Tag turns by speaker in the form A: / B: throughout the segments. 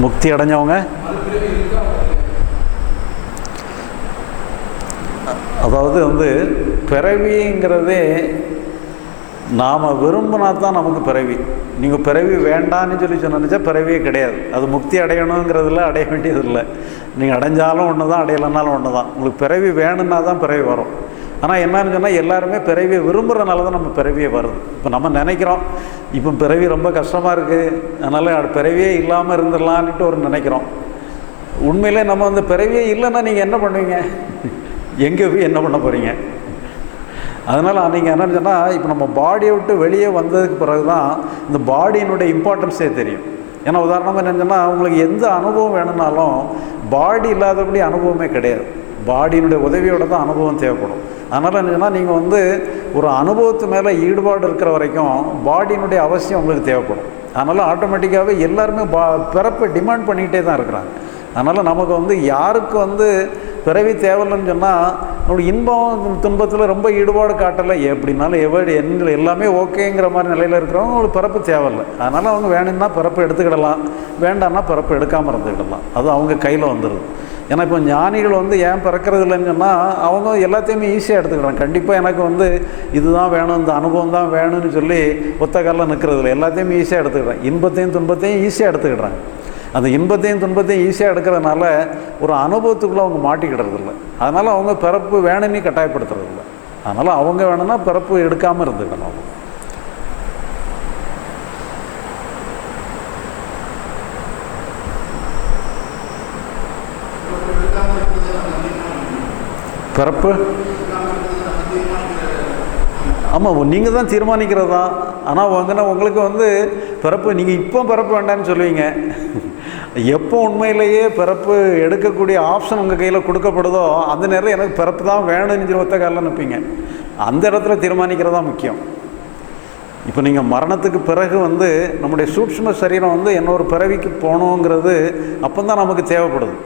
A: முக்தி அடைஞ்சவங்க அதாவது வந்து பிறவிங்கிறதே நாம் விரும்பினா தான் நமக்கு பிறவி நீங்கள் பிறவி வேண்டான்னு சொல்லி சொன்னா பிறவியே கிடையாது அது முக்தி அடையணுங்கிறதுல அடைய வேண்டியது இல்லை நீங்கள் அடைஞ்சாலும் ஒன்று தான் அடையலைனாலும் ஒன்று தான் உங்களுக்கு பிறவி வேணும்னா தான் பிறவி வரும் ஆனால் என்னன்னு சொன்னால் எல்லாருமே பிறவியை விரும்புகிறனால தான் நம்ம பிறவியே வருது. இப்போ நம்ம நினைக்கிறோம் இப்போ பிறவி ரொம்ப கஷ்டமாக இருக்குது அதனால் பிறவியே இல்லாமல் இருந்துடலான்ட்டு ஒரு நினைக்கிறோம். உண்மையிலே நம்ம வந்து பிறவியே இல்லைன்னா நீங்கள் என்ன பண்ணுவீங்க? எங்கே போய் என்ன பண்ண போகிறீங்க அதனால் நீங்கள் என்னென்னு சொன்னால் இப்போ நம்ம பாடியை விட்டு வெளியே வந்ததுக்கு பிறகு தான் இந்த பாடியினுடைய இம்பார்ட்டன்ஸே தெரியும். ஏன்னா உதாரணமாக என்னென்னா உங்களுக்கு எந்த அனுபவம் வேணும்னாலும் பாடி இல்லாதபடி அனுபவமே கிடையாது. பாடியினுடைய உதவியோட தான் அனுபவம் தேவைப்படும். அதனால் என்னன்னா நீங்கள் வந்து ஒரு அனுபவத்து மேலே ஈடுபாடு இருக்கிற வரைக்கும் பாடியினுடைய அவசியம் உங்களுக்கு தேவைப்படும். அதனால் ஆட்டோமேட்டிக்காகவே எல்லாருமே பா பிறப்பை டிமாண்ட் பண்ணிக்கிட்டே தான் இருக்கிறாங்க. அதனால் நமக்கு வந்து யாருக்கு வந்து பிறவி தேவையில்லைன்னு சொன்னால் நம்மளுடைய இன்பம் துன்பத்தில் ரொம்ப ஈடுபாடு காட்டலை. எப்படினாலும் எவ்வளோ என்ன எல்லாமே ஓகேங்கிற மாதிரி நிலையில் இருக்கிறவங்க அவங்களுக்கு பிறப்பு தேவையில்லை. அதனால் அவங்க வேணும்னா பிறப்பு எடுத்துக்கிடலாம். வேண்டாம்னா பிறப்பு எடுக்காமல் இருந்துக்கிடலாம். அது அவங்க கையில் வந்துடுது ஏன்னா இப்போ ஞானிகள் வந்து ஏன் பிறக்கிறது இல்லைன்னு சொன்னால் அவங்க எல்லாத்தையுமே ஈஸியாக எடுத்துக்கிறாங்க. கண்டிப்பாக எனக்கு வந்து இதுதான் வேணும் இந்த அனுபவம் தான் வேணும்னு சொல்லி ஒத்த காலில் நிற்கிறது இல்லை எல்லாத்தையுமே ஈஸியாக எடுத்துக்கிறாங்க. இன்பத்தையும் துன்பத்தையும் ஈஸியாக எடுத்துக்கிடுறாங்க அந்த இன்பத்தையும் துன்பத்தையும் ஈஸியாக எடுக்கிறதுனால ஒரு அனுபவத்துக்குள்ளே அவங்க மாட்டிக்கிடுறது இல்லை அதனால் அவங்க பிறப்பு வேணும்னு கட்டாயப்படுத்துறது இல்லை அதனால் அவங்க வேணும்னா பிறப்பு எடுக்காமல் இருந்துக்கணும். அவங்க பிறப்பு? ஆமாம் நீங்கள் தான் தீர்மானிக்கிறது? தான் ஆனால் உங்கன்னா உங்களுக்கு வந்து பிறப்பு நீங்கள் இப்போ பிறப்பு வேண்டாம்னு சொல்லுவீங்க. எப்போ உண்மையிலேயே பிறப்பு எடுக்கக்கூடிய ஆப்ஷன் உங்கள் கையில் கொடுக்கப்படுதோ அந்த நேரம் எனக்கு பிறப்பு தான் வேணும்னு சொல்லி ஒத்த காலில் நிற்பீங்க அந்த இடத்துல தீர்மானிக்கிறது தான் முக்கியம். இப்போ நீங்கள் மரணத்துக்கு பிறகு வந்து நம்முடைய சூட்சும சரீரம் வந்து இன்னொரு பிறவிக்கு போகணுங்கிறது அப்போ தான் நமக்கு தேவைப்படுது.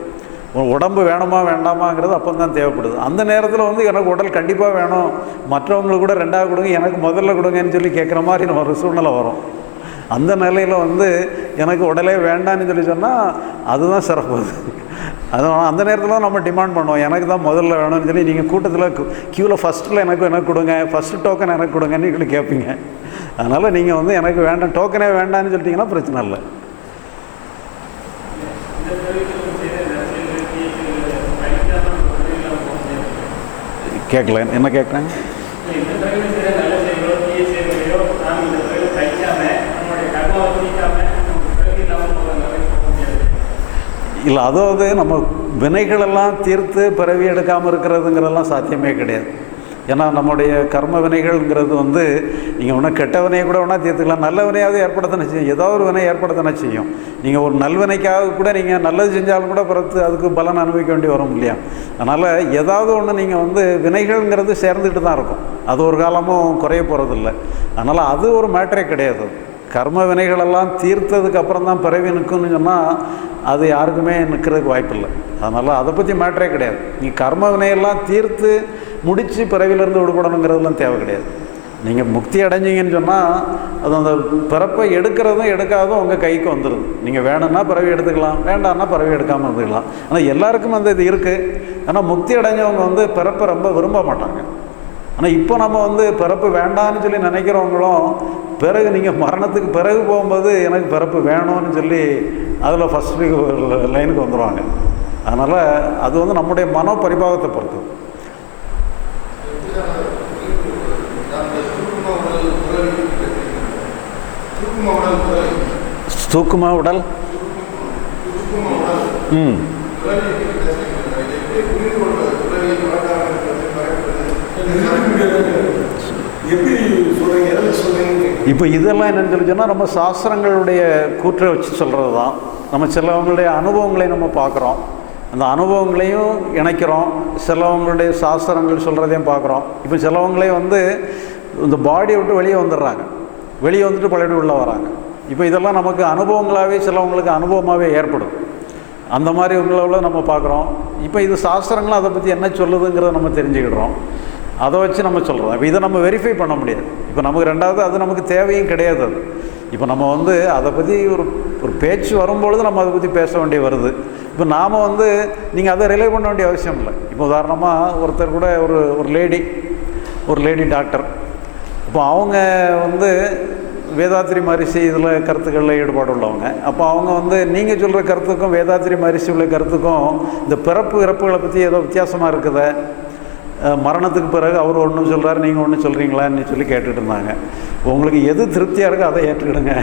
A: உடம்பு வேணுமா வேண்டாமாங்கிறது அப்போ தான் தேவைப்படுது. அந்த நேரத்தில் வந்து எனக்கு உடல் கண்டிப்பாக வேணும். மற்றவங்களுக்கு கூட ரெண்டாவது கொடுங்க எனக்கு முதல்ல கொடுங்கன்னு சொல்லி கேட்குற மாதிரி ஒரு சூழ்நிலை வரும். அந்த நிலையில் வந்து எனக்கு உடலே வேண்டாம்னு சொல்லி சொன்னால் அதுதான் சிறப்பு அது அந்த நேரத்தில் தான் நம்ம டிமாண்ட் பண்ணுவோம். எனக்கு தான் முதல்ல வேணும்னு சொல்லி நீங்கள் கூட்டத்தில் க்யூவில் ஃபஸ்ட்டில் எனக்கு எனக்கு கொடுங்க ஃபஸ்ட்டு டோக்கன் எனக்கு கொடுங்கன்னு சொல்லி கேட்பீங்க அதனால் நீங்கள் வந்து எனக்கு வேண்டாம் டோக்கனே வேண்டாம்னு சொல்லிட்டீங்கன்னா பிரச்சனை இல்லை கேட்கல என்ன கேட்குறாங்க
B: இந்த பிறகு செய்த நல்ல செயல்களோ தீய செயல்களையோ நாம் இந்த பிறகு சகிக்காம நம்மளுடைய கர்மாவை தீட்டாம நமக்கு பிறகு இல்லாமல் போகிற கேட்கல. என்ன கேட்குறாங்க
A: இல்லை அதாவது நம்ம வினைகளெல்லாம் தீர்த்து பிறவி எடுக்காமல் இருக்கிறதுங்கிறதெல்லாம் சாத்தியமே கிடையாது. ஏன்னா நம்முடைய கர்ம வினைகள்ங்கிறது வந்து நீங்கள் ஒன்றும் கெட்ட வினையை கூட வேணால் தீர்த்துக்கலாம் நல்ல வினையாவது ஏற்படத்தானே செய்யும் ஏதாவது ஒரு வினை ஏற்படத்தானே செய்யும் நீங்கள் ஒரு நல்வினைக்காக கூட நீங்கள் நல்லது செஞ்சாலும் கூட பிறத்து அதுக்கு பலன் அனுபவிக்க வேண்டி வரும் இல்லையா? அதனால் ஏதாவது ஒன்று நீங்கள் வந்து வினைகள்ங்கிறது சேர்ந்துக்கிட்டு தான் இருக்கும். அது ஒரு காலமும் குறைய போகிறதில்ல அதனால் அது ஒரு மேட்டரே கிடையாது. கர்ம வினைகளெல்லாம் தீர்த்ததுக்கு அப்புறம் தான் பிறவி நிற்கும்னு சொன்னால் அது யாருக்குமே நிற்கிறதுக்கு வாய்ப்பில்லை. அதனால் அதை பற்றி மேட்ரே கிடையாது. நீ கர்ம வினையெல்லாம் தீர்த்து முடித்து பிறவிலேருந்து விடுபடணுங்கிறதுலாம் தேவை கிடையாது. நீங்கள் முக்தி அடைஞ்சிங்கன்னு சொன்னால் அது அந்த பிறப்பை எடுக்கிறதும் எடுக்காததும் உங்கள் கைக்கு வந்துடுது நீங்கள் வேணும்னா பிறவி எடுத்துக்கலாம் வேண்டாம்னா பிறவி எடுக்காமல் இருந்துக்கலாம். ஆனால் எல்லாருக்கும் அந்த இது இருக்குது ஆனால் முக்தி அடைஞ்சவங்க வந்து பிறப்பை ரொம்ப விரும்ப மாட்டாங்க. ஆனால் இப்போ நம்ம வந்து பிறப்பு வேண்டாம்னு சொல்லி நினைக்கிறவங்களும் பிறகு நீங்கள் மரணத்துக்கு பிறகு போகும்போது எனக்கு பிறப்பு வேணும்னு சொல்லி அதில் ஃபஸ்ட் லைனுக்கு வந்துடுவாங்க அதனால் அது வந்து நம்முடைய மனோ பரிபாகத்தை பொறுத்து. தூக்குமா உடல்? ம்
C: எப்படி சொல்றீங்க எதை சொல்றீங்க
A: இப்போ இதெல்லாம் என்னன்னு சொல்லி சொன்னால் நம்ம சாஸ்திரங்களுடைய கூற்றை வச்சு சொல்கிறது தான் நம்ம சிலவங்களுடைய அனுபவங்களை நம்ம பார்க்குறோம். அந்த அனுபவங்களையும் இணைக்கிறோம். சிலவங்களுடைய சாஸ்திரங்கள் சொல்கிறதையும் பார்க்குறோம். இப்போ சிலவங்களே வந்து இந்த பாடியை விட்டு வெளியே வந்துடுறாங்க. வெளியே வந்துட்டு பழைய உள்ளே வராங்க. இப்போ இதெல்லாம் நமக்கு அனுபவங்களாகவே சிலவங்களுக்கு அனுபவமாகவே ஏற்படும். அந்த மாதிரி உங்களை நம்ம பார்க்குறோம். இப்போ இது சாஸ்திரங்களும் அதை பற்றி என்ன சொல்லுதுங்கிறத நம்ம தெரிஞ்சுக்கிடுறோம். அதை வச்சு நம்ம சொல்கிறோம் இப்போ இதை நம்ம வெரிஃபை பண்ண முடியாது. இப்போ நமக்கு ரெண்டாவது அது நமக்கு தேவையும் கிடையாது அது. இப்போ நம்ம வந்து அதை பற்றி ஒரு ஒரு பேச்சு வரும்பொழுது நம்ம அதை பற்றி பேச வேண்டிய வருது. இப்போ நாம் வந்து நீங்கள் அதை ரிலே பண்ண வேண்டிய அவசியம் இல்லை. இப்போ உதாரணமாக ஒருத்தர் கூட ஒரு ஒரு லேடி ஒரு லேடி டாக்டர் இப்போ அவங்க வந்து வேதாத்திரி மரிசி இதில் கருத்துக்களில் ஈடுபாடு உள்ளவங்க. அப்போ அவங்க வந்து நீங்கள் சொல்கிற கருத்துக்கும் வேதாத்திரி மரிசி உள்ள கருத்துக்கும் இந்த பிறப்பு இறப்புகளை பற்றி ஏதோ வித்தியாசமாக இருக்குதே. மரணத்துக்கு பிறகு அவர் ஒன்று சொல்கிறாரு நீங்கள் ஒன்று சொல்கிறீங்களான்னு சொல்லி கேட்டுட்டு இருந்தாங்க. உங்களுக்கு எது திருப்தியாக இருக்கோ அதை ஏற்றுக்கிடுங்க.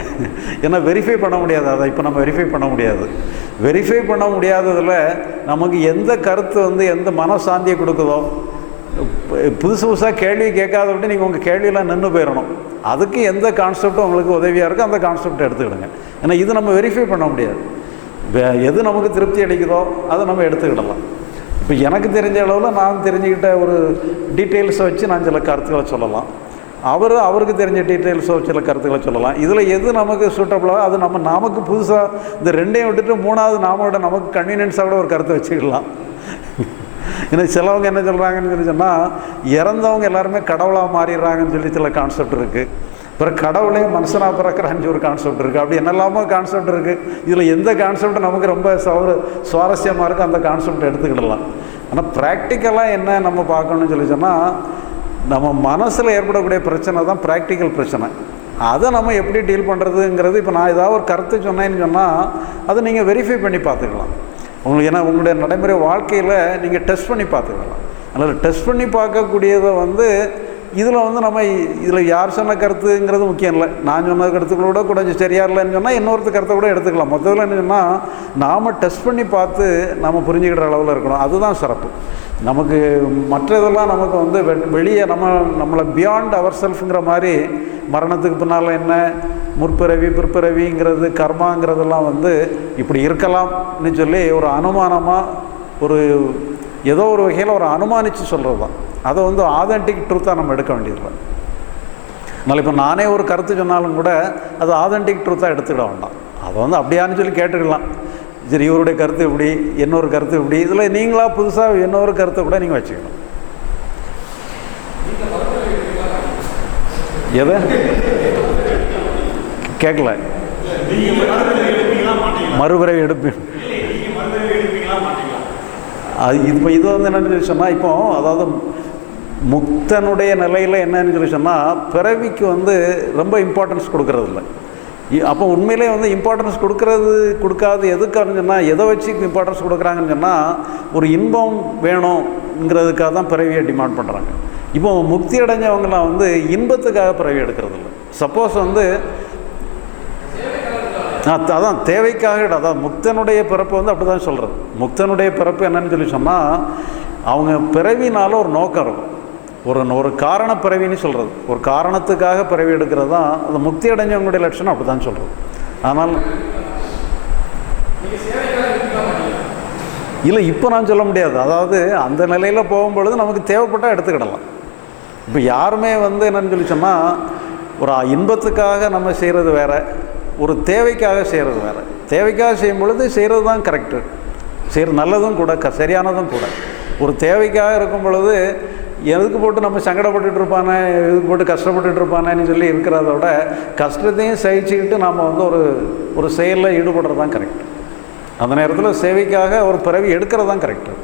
A: ஏன்னா வெரிஃபை பண்ண முடியாது அதை. இப்போ நம்ம வெரிஃபை பண்ண முடியாது. வெரிஃபை பண்ண முடியாததில் நமக்கு எந்த கருத்து வந்து எந்த மனசாந்தியை கொடுக்குதோ புதுசு புதுசாக கேள்வி கேட்காத விட்டு நீங்கள் உங்கள் கேள்வியெல்லாம் நின்று போயிடணும் அதுக்கு எந்த கான்செப்டும் உங்களுக்கு உதவியாக இருக்கோ அந்த கான்செப்டை எடுத்துக்கிடுங்க. ஏன்னா இது நம்ம வெரிஃபை பண்ண முடியாது. எது நமக்கு திருப்தி அடிக்குதோ அதை நம்ம எடுத்துக்கிடலாம். இப்போ எனக்கு தெரிஞ்ச அளவில் நான் தெரிஞ்சுக்கிட்ட ஒரு டீட்டெயில்ஸை வச்சு நான் சில கருத்துக்களை சொல்லலாம். அவர் அவருக்கு தெரிஞ்ச டீட்டெயில்ஸை சில கருத்துக்களை சொல்லலாம். இதில் எது நமக்கு சூட்டபிளாக அது நம்ம நமக்கு புதுசாக இந்த ரெண்டையும் விட்டுட்டு மூணாவது நாமோட நமக்கு கன்வீனியன்ஸாக கூட ஒரு கருத்தை வச்சுக்கலாம். ஏன்னா சிலவங்க என்ன சொல்கிறாங்கன்னு சொல்லி சொன்னால் இறந்தவங்க எல்லாருமே கடவுளாக மாறிடுறாங்கன்னு சொல்லி சில கான்செப்ட் இருக்குது அப்புறம் கடவுளே மனுஷனாக பிறக்கிறான்னு ஒரு கான்செப்ட் இருக்குது அப்படி என்னெல்லாமோ கான்செப்ட் இருக்குது இதில் எந்த கான்செப்ட் நமக்கு ரொம்ப சௌர சுவாரஸ்யமாக இருக்கோ அந்த கான்செப்ட் எடுத்துக்கிடலாம். ஆனால் ப்ராக்டிக்கலாக என்ன நம்ம பார்க்கணும்னு சொல்லி சொன்னால் நம்ம மனசில் ஏற்படக்கூடிய பிரச்சனை தான் ப்ராக்டிக்கல் பிரச்சனை. அதை நம்ம எப்படி டீல் பண்ணுறதுங்கிறது இப்போ நான் ஏதாவது ஒரு கருத்து சொன்னேன்னு சொன்னால் அதை நீங்கள் வெரிஃபை பண்ணி பார்த்துக்கலாம். உங்களுக்கு ஏன்னா உங்களுடைய நடைமுறை வாழ்க்கையில் நீங்கள் டெஸ்ட் பண்ணி பார்த்துக்கலாம். அதனால் டெஸ்ட் பண்ணி பார்க்கக்கூடியதை வந்து இதில் வந்து நம்ம இதில் யார் சொன்ன கருத்துங்கிறது முக்கியம் இல்லை. நான் சொன்ன கருத்துக்களோட கொஞ்சம் சரியா இல்லைன்னு சொன்னால் இன்னொருத்த கருத்தை கூட எடுத்துக்கலாம். மொத்தத்தில் என்ன சொன்னால் நாம் டெஸ்ட் பண்ணி பார்த்து நம்ம புரிஞ்சுக்கிற அளவில் இருக்கணும். அதுதான் சிறப்பு. நமக்கு மற்றதெல்லாம் நமக்கு வந்து வெ- வெளியே நம்ம நம்மளை பியாண்ட் அவர் செல்ஃப்ங்கிற மாதிரி மரணத்துக்கு பின்னால் என்ன முற்பிறவி பிற்பிறவிங்கிறது கர்மாங்கிறதெல்லாம் வந்து இப்படி இருக்கலாம்னு சொல்லி ஒரு அனுமானமாக ஒரு ஏதோ ஒரு வகையில் ஒரு அனுமானித்து சொல்கிறது தான் அதை வந்து ஆதென்டிக் ட்ரூத்தாக நம்ம எடுக்க வேண்டியதில்லை. அதனால் இப்போ நானே ஒரு கருத்து சொன்னாலும் கூட அது ஆதென்டிக் ட்ரூத்தாக எடுத்துக்கிட வேண்டாம். அதை வந்து அப்படியான்னு சொல்லி கேட்டுக்கலாம். சரி இவருடைய கருத்து இப்படி இன்னொரு கருத்து இப்படி இதில் நீங்களாக புதுசாக இன்னொரு கருத்தை கூட நீங்கள் வச்சுக்கணும். எதை? கேட்கல. மறுபிறவி எடுப்பேன் அது இப்போ இது வந்து என்னன்னு சொல்லி சொன்னால் இப்போ அதாவது முக்தனுடைய நிலையில் என்னன்னு சொல்லி சொன்னால் பிறவிக்கு வந்து ரொம்ப இம்பார்ட்டன்ஸ் கொடுக்கறது இல்லை. இ- அப்போ உண்மையிலே வந்து இம்பார்ட்டன்ஸ் கொடுக்கறது கொடுக்காது எதுக்கான்னு சொன்னால் எதை வச்சு இம்பார்ட்டன்ஸ் கொடுக்குறாங்கன்னு சொன்னால் ஒரு இன்பம் வேணுங்கிறதுக்காக தான் பிறவியை டிமாண்ட் பண்ணுறாங்க இப்போ முக்தி அடைஞ்சவங்களாம் வந்து இன்பத்துக்காக பிறவி எடுக்கிறது இல்லை. சப்போஸ் வந்து அதான் தேவைக்காக அதான் முக்தனுடைய பிறப்பு வந்து அப்படி தான் சொல்கிறது முக்தனுடைய பிறப்பு என்னன்னு சொல்லி சொன்னால் அவங்க பிறவினால ஒரு நோக்கம் இருக்கும். ஒரு ஒரு காரண பிறவின்னு சொல்கிறது ஒரு காரணத்துக்காக பிறவி எடுக்கிறது தான் அந்த முக்தி அடைஞ்சவங்களுடைய லட்சணம் அப்படி தான் சொல்கிறது ஆனால் இல்லை இப்போ நான் சொல்ல முடியாது. அதாவது அந்த நிலையில் போகும்பொழுது நமக்கு தேவைப்பட்டால் எடுத்துக்கிடலாம். இப்போ யாருமே வந்து என்னன்னு சொல்லி சொன்னால் ஒரு இன்பத்துக்காக நம்ம செய்கிறது வேறு ஒரு தேவைக்காக செய்கிறது வேறு. தேவைக்காக செய்யும் பொழுது செய்கிறது தான் கரெக்டு செய்கிறது நல்லதும் கூட க சரியானதும் கூட. ஒரு தேவைக்காக இருக்கும் பொழுது எதுக்கு போட்டு நம்ம சங்கடப்பட்டுட்டு இருப்பானே? எதுக்கு போட்டு கஷ்டப்பட்டுட்டு இருப்பானேன்னு சொல்லி இருக்கிறத விட கஷ்டத்தையும் சகிச்சுக்கிட்டு நாம் வந்து ஒரு ஒரு செயலில் ஈடுபடுறது தான் கரெக்ட் அந்த நேரத்தில் சேவைக்காக ஒரு பிறவி எடுக்கிறது தான் கரெக்டு